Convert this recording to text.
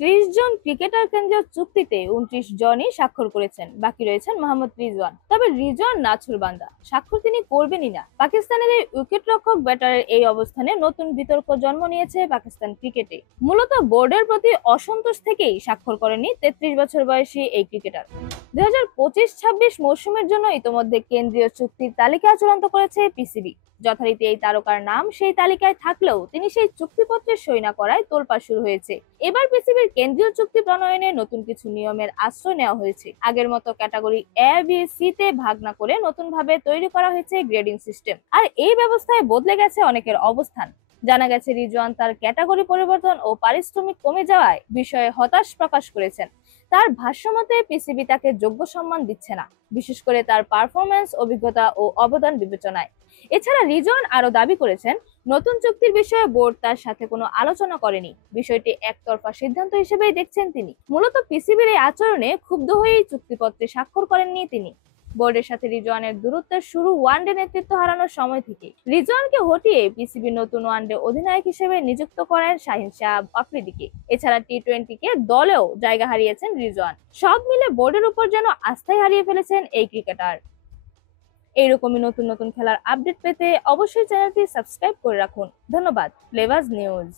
30 জন cricketer কেন্দ্রীয় চুক্তিতে 29 জনই স্বাক্ষর করেছেন, বাকি রয়েছেন মোহাম্মদ রিজওয়ান। তবে রিজওয়ান নাছোড়বান্দা, স্বাক্ষর তিনি করবেনই না। পাকিস্তানের এই উইকেটরক্ষক ব্যাটারের এই অবস্থানে নতুন বিতর্ক জন্ম নিয়েছে পাকিস্তান ক্রিকেটে। মূলত বোর্ডের প্রতি অসন্তোষ থেকেই স্বাক্ষর করেনি 33 বছর বয়সী এই ক্রিকেটার। 2025-26 মৌসুমের জন্য ইতোমধ্যে কেন্দ্রীয় চুক্তির তালিকা চূড়ান্ত করেছে পিসিবি। যথারীতি এই তারকার নাম সেই তালিকায় থাকলেও তিনি সেই চুক্তিপত্রে সই না করায় তোলপাড় শুরু হয়েছে। এবার পিসিবির কেন্দ্রীয় চুক্তি প্রণয়নে নতুন কিছু নিয়মের আশ্রয় নেওয়া হয়েছে। আগের মতো ক্যাটাগরি এ, বি, সি তে ভাগ না করে নতুন ভাবে তৈরি করা হয়েছে গ্রেডিং সিস্টেম। আর এই ব্যবস্থায় বদলে গেছে অনেকের অবস্থান। জানা গেছে রিজওয়ান তার ক্যাটাগরি পরিবর্তন ও পারিশ্রমিক কমে যাওয়ায় বিষয়ে হতাশ প্রকাশ করেছেন। তার ভাষ্যমতে পিসিবি তাকে যোগ্য সম্মান দিচ্ছে না, বিশেষ করে তার পারফরম্যান্স, অভিজ্ঞতা ও অবদান বিবেচনায়। এছাড়া রিজওয়ান আরো দাবি করেছেন, নতুন চুক্তির বিষয়ে বোর্ড তার সাথে কোনো আলোচনা করেনি, বিষয়টি একতরফা সিদ্ধান্ত হিসেবেই দেখছেন তিনি। মূলত পিসিবির এই আচরণে ক্ষুব্ধ হয়েই চুক্তিপত্রে স্বাক্ষর করেননি তিনি। বোর্ডের সাথে রিজওয়ানের দূরত্বের শুরু ওয়ানডে নেতৃত্ব হারানোর সময় থেকে। রিজওয়ানকে হটিয়ে পিসিবি নতুন ওয়ানডে অধিনায়ক হিসেবে নিযুক্ত করেন শাহিন শাহ আফ্রিদিকে। এছাড়া টি-20 কে দলেও জায়গা হারিয়েছেন রিজওয়ান। সব মিলে বোর্ডের উপর যেন আস্থাই হারিয়ে ফেলেছেন এই ক্রিকেটার। এইরকমই নতুন নতুন খেলার আপডেট পেতে অবশ্যই চ্যানেলটি সাবস্ক্রাইব করে রাখুন। ধন্যবাদ। Flavours news.